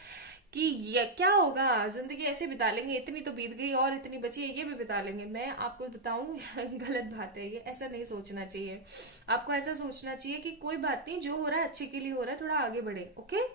कि ये क्या होगा, जिंदगी ऐसे बिता लेंगे, इतनी तो बीत गई और इतनी बची है, ये भी बिता लेंगे। मैं आपको बताऊं गलत बात है ये, ऐसा नहीं सोचना चाहिए। आपको ऐसा सोचना चाहिए कि कोई बात नहीं, जो हो रहा है अच्छे के लिए हो रहा है, थोड़ा आगे बढ़े, ओके।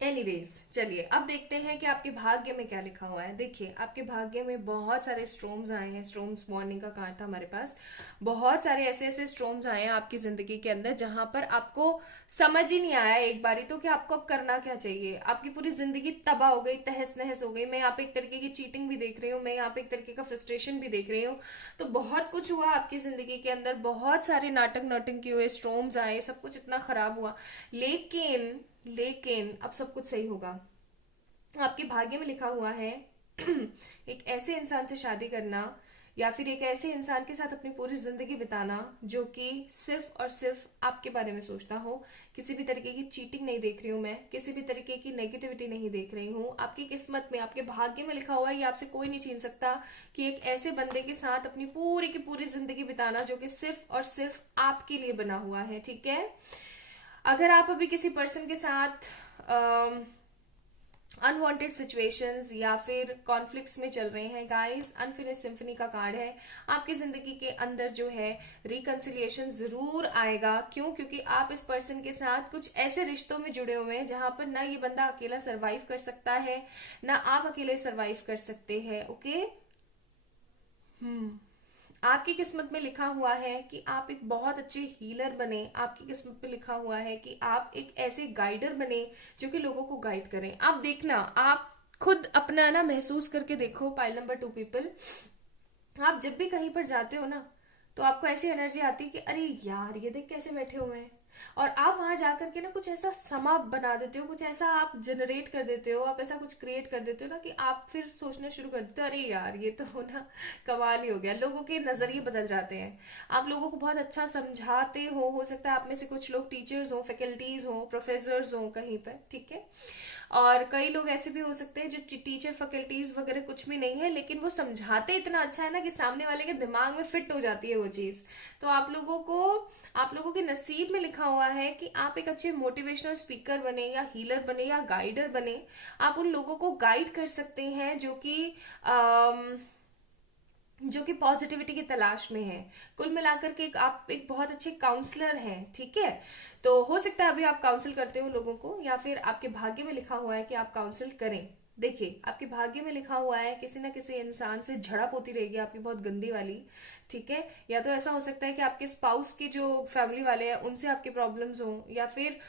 एनीवेज, चलिए अब देखते हैं कि आपके भाग्य में क्या लिखा हुआ है। देखिए, आपके भाग्य में बहुत सारे स्ट्रोम्स आए हैं। स्ट्रोम्स मॉर्निंग का कार्ड था हमारे पास। बहुत सारे ऐसे ऐसे स्ट्रोम्स आए हैं आपकी जिंदगी के अंदर जहां पर आपको समझ ही नहीं आया एक बारी तो कि आपको अब करना क्या चाहिए। आपकी पूरी जिंदगी तबाह हो गई, तहस नहस हो गई। मैं यहाँ पे एक तरीके की चीटिंग भी देख रही हूँ, मैं यहाँ पे एक तरीके का फ्रस्ट्रेशन भी देख रही हूँ। तो बहुत कुछ हुआ आपकी जिंदगी के अंदर, बहुत सारे नाटक नौटंकी हुए, स्ट्रोम्स आए, सब कुछ इतना खराब हुआ। लेकिन लेकिन अब सब कुछ सही होगा। आपके भाग्य में लिखा हुआ है एक ऐसे इंसान से शादी करना, या फिर एक ऐसे इंसान के साथ अपनी पूरी जिंदगी बिताना जो कि सिर्फ और सिर्फ आपके बारे में सोचता हो। किसी भी तरीके की चीटिंग नहीं देख रही हूं मैं, किसी भी तरीके की नेगेटिविटी नहीं देख रही हूं। आपकी किस्मत में, आपके भाग्य में लिखा हुआ है, ये आपसे कोई नहीं छीन सकता कि एक ऐसे बंदे के साथ अपनी पूरी की पूरी जिंदगी बिताना जो कि सिर्फ और सिर्फ आपके लिए बना हुआ है। ठीक है, अगर आप अभी किसी पर्सन के साथ अनवांटेड सिचुएशंस या फिर कॉन्फ्लिक्ट्स में चल रहे हैं गाइस, अनफिनिश सिम्फनी का कार्ड है। आपकी जिंदगी के अंदर जो है रिकंसिलिएशन जरूर आएगा। क्यों? क्योंकि आप इस पर्सन के साथ कुछ ऐसे रिश्तों में जुड़े हुए हैं जहां पर ना ये बंदा अकेला सरवाइव कर सकता है, ना आप अकेले सरवाइव कर सकते हैं। ओके, आपकी किस्मत में लिखा हुआ है कि आप एक बहुत अच्छे हीलर बने। आपकी किस्मत में लिखा हुआ है कि आप एक ऐसे गाइडर बने जो कि लोगों को गाइड करें। आप देखना, आप खुद अपना ना महसूस करके देखो। पाइल नंबर 2 पीपल, आप जब भी कहीं पर जाते हो ना तो आपको ऐसी एनर्जी आती है कि अरे यार ये देख कैसे बैठे हुए हैं, और आप वहां जाकर के ना कुछ ऐसा समा बना देते हो, कुछ ऐसा आप जनरेट कर देते हो, आप ऐसा कुछ क्रिएट कर देते हो ना कि आप फिर सोचना शुरू कर देते हो अरे यार ये तो ना कमाल ही हो गया। लोगों के नजरिए बदल जाते हैं। आप लोगों को बहुत अच्छा समझाते हो सकता है आप में से कुछ लोग टीचर्स हो, फैकल्टीज हो, प्रोफेसर्स हो कहीं पर। ठीक है, और कई लोग ऐसे भी हो सकते हैं जो टीचर फैकल्टीज वगैरह कुछ भी नहीं है, लेकिन वो समझाते इतना अच्छा है ना कि सामने वाले के दिमाग में फिट हो जाती है वो चीज। तो आप लोगों के नसीब में लिखा हुआ है कि आप एक अच्छे मोटिवेशनल स्पीकर बने, या हीलर बने, या गाइडर बने। आप उन लोगों को गाइड कर सकते हैं जो कि पॉजिटिविटी की तलाश में है। कुल मिलाकर के आप एक बहुत अच्छे काउंसलर हैं। ठीक है, तो हो सकता है अभी आप काउंसिल करते हो लोगों को, या फिर आपके भाग्य में लिखा हुआ है कि आप काउंसिल करें। देखिए, आपके भाग्य में लिखा हुआ है किसी ना किसी इंसान से झड़प होती रहेगी आपकी, बहुत गंदी वाली। ठीक है, या तो ऐसा हो सकता है कि आपके स्पाउस के जो फैमिली वाले हैं उनसे आपके प्रॉब्लम्स हो, या फिर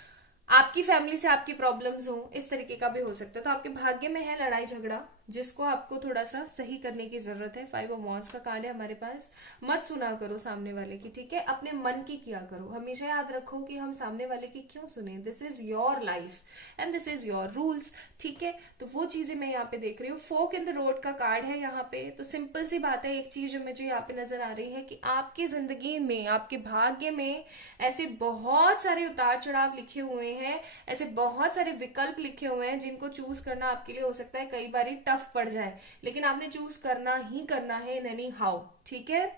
आपकी फैमिली से आपकी प्रॉब्लम्स हो, इस तरीके का भी हो सकता है। तो आपके भाग्य में है लड़ाई झगड़ा, जिसको आपको थोड़ा सा सही करने की जरूरत है। 5 ऑफ वांड्स का कार्ड है हमारे पास। मत सुना करो सामने वाले की, ठीक है, अपने मन की किया करो। हमेशा याद रखो कि हम सामने वाले की क्यों सुने। This is your life and this is your rules. ठीक है, तो वो चीजें मैं यहाँ पे देख रही हूँ। फोक इन द रोड का कार्ड है यहाँ पे। तो सिंपल सी बात है, एक चीज जो मुझे यहाँ पे नजर आ रही है कि आपकी जिंदगी में, आपके भाग्य में ऐसे बहुत सारे उतार चढ़ाव लिखे हुए हैं, ऐसे बहुत सारे विकल्प लिखे हुए हैं जिनको चूज करना आपके लिए हो सकता है कई बार टफ पड़ जाए, लेकिन आपने चूज करना ही करना है इन एनी हाउ। ठीक है,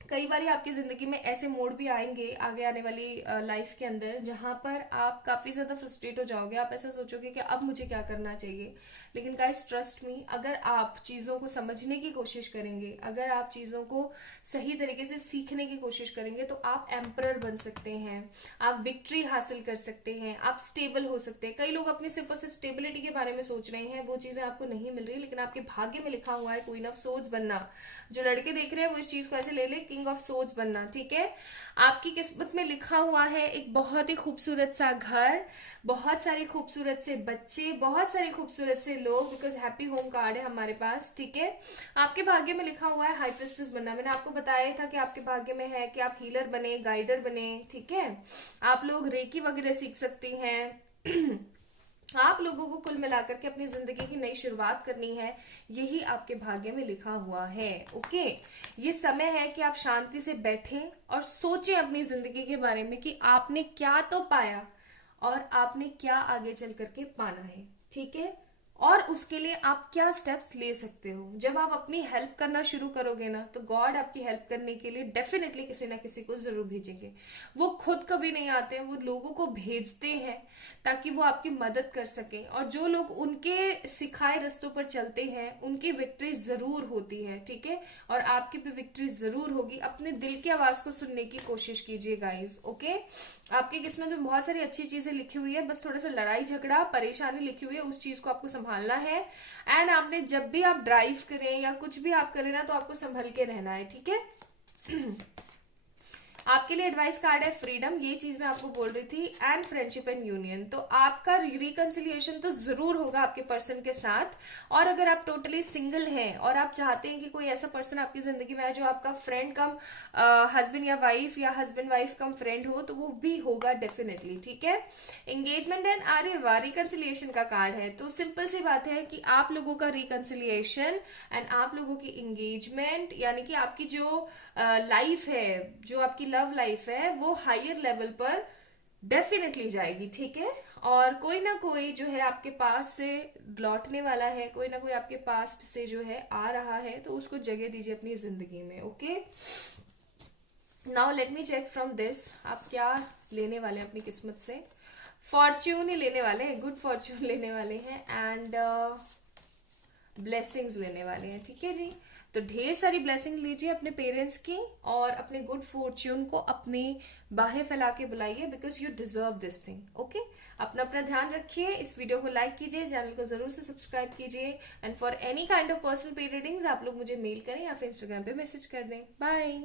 कई बार आपकी जिंदगी में ऐसे मोड भी आएंगे आगे आने वाली लाइफ के अंदर जहां पर आप काफी ज्यादा फ्रस्ट्रेट हो जाओगे। आप ऐसा सोचोगे कि अब मुझे क्या करना चाहिए। लेकिन गाइस ट्रस्ट मी, अगर आप चीजों को समझने की कोशिश करेंगे, अगर आप चीजों को सही तरीके से सीखने की कोशिश करेंगे, तो आप एम्परर बन सकते हैं, आप विक्ट्री हासिल कर सकते हैं, आप स्टेबल हो सकते हैं। कई लोग अपनी सिर्फ और सिर्फ स्टेबिलिटी के बारे में सोच रहे हैं, वो चीजें आपको नहीं मिल रही। लेकिन आपके भाग्य में लिखा हुआ है क्वीन ऑफ सोर्ड्स बनना। जो लड़के देख रहे हैं वो इस चीज को ऐसे ले ले, किंग ऑफ सोर्ड्स बनना। ठीक है, आपकी किस्मत में लिखा हुआ है एक बहुत ही खूबसूरत सा घर, बहुत सारे खूबसूरत से बच्चे, बहुत सारे खूबसूरत से लोग, बिकॉज हैप्पी होम कार्ड है हमारे पास। ठीक है, आपके भाग्य में लिखा हुआ है हाई प्रिस्टेस बनना। मैंने आपको बताया था कि आपके भाग्य में है कि आप हीलर बने, गाइडर बने। ठीक है, आप लोग रेकी वगैरह सीख सकती हैं आप लोगों को कुल मिलाकर के अपनी जिंदगी की नई शुरुआत करनी है, यही आपके भाग्य में लिखा हुआ है। ओके, ये समय है कि आप शांति से बैठें और सोचें अपनी जिंदगी के बारे में कि आपने क्या तो पाया और आपने क्या आगे चल करके पाना है। ठीक है, और उसके लिए आप क्या स्टेप्स ले सकते हो। जब आप अपनी हेल्प करना शुरू करोगे ना, तो गॉड आपकी हेल्प करने के लिए डेफिनेटली किसी ना किसी को जरूर भेजेंगे। वो खुद कभी नहीं आते हैं, वो लोगों को भेजते हैं ताकि वो आपकी मदद कर सकें। और जो लोग उनके सिखाए रास्तों पर चलते हैं उनकी विक्ट्री जरूर होती है, ठीक है। और आपकी भी विक्ट्री जरूर होगी। अपने दिल की आवाज को सुनने की कोशिश कीजिए गाइस, ओके। आपकी किस्मत में बहुत सारी अच्छी चीजें लिखी हुई है, बस थोड़ा सा लड़ाई झगड़ा परेशानी लिखी हुई है, उस चीज को आपको संभालना है। एंड आपने जब भी आप ड्राइव करें या कुछ भी आप करें ना, तो आपको संभल के रहना है, ठीक है। आपके लिए एडवाइस कार्ड है फ्रीडम, ये चीज मैं आपको बोल रही थी, एंड फ्रेंडशिप एंड यूनियन। तो आपका रिकंसिलिएशन तो जरूर होगा आपके पर्सन के साथ। और अगर आप टोटली सिंगल हैं और आप चाहते हैं कि कोई ऐसा पर्सन आपकी जिंदगी में है जो आपका फ्रेंड कम हस्बैंड या वाइफ, या हस्बैंड वाइफ कम फ्रेंड हो, तो वो भी होगा डेफिनेटली, ठीक है। एंगेजमेंट एंड अरे वाह, रिकंसिलिएशन का कार्ड है। तो सिंपल सी बात है कि आप लोगों का रिकंसिलिएशन एंड आप लोगों की एंगेजमेंट, यानी कि आपकी जो लाइफ है, जो आपकी लव लाइफ है, वो हायर लेवल पर डेफिनेटली जाएगी, ठीक है। और कोई ना कोई जो है आपके पास से लौटने वाला है, कोई ना कोई आपके पास्ट से जो है आ रहा है, तो उसको जगह दीजिए अपनी जिंदगी में, okay. Now let me check from this, आप क्या लेने वाले हैं अपनी किस्मत से। फॉर्च्यून ही लेने वाले हैं, गुड फॉर्च्यून लेने वाले हैं, एंड ब्लेसिंग्स लेने वाले हैं, ठीक है जी। तो ढेर सारी ब्लेसिंग लीजिए अपने पेरेंट्स की, और अपने गुड फॉर्च्यून को अपनी बाहें फैला के बुलाइए, because you deserve this thing, okay. अपना अपना ध्यान रखिए, इस वीडियो को लाइक कीजिए, चैनल को जरूर से सब्सक्राइब कीजिए, and for any kind of personal पे रीडिंग्स आप लोग मुझे मेल करें या फिर इंस्टाग्राम पे मैसेज कर दें। बाय।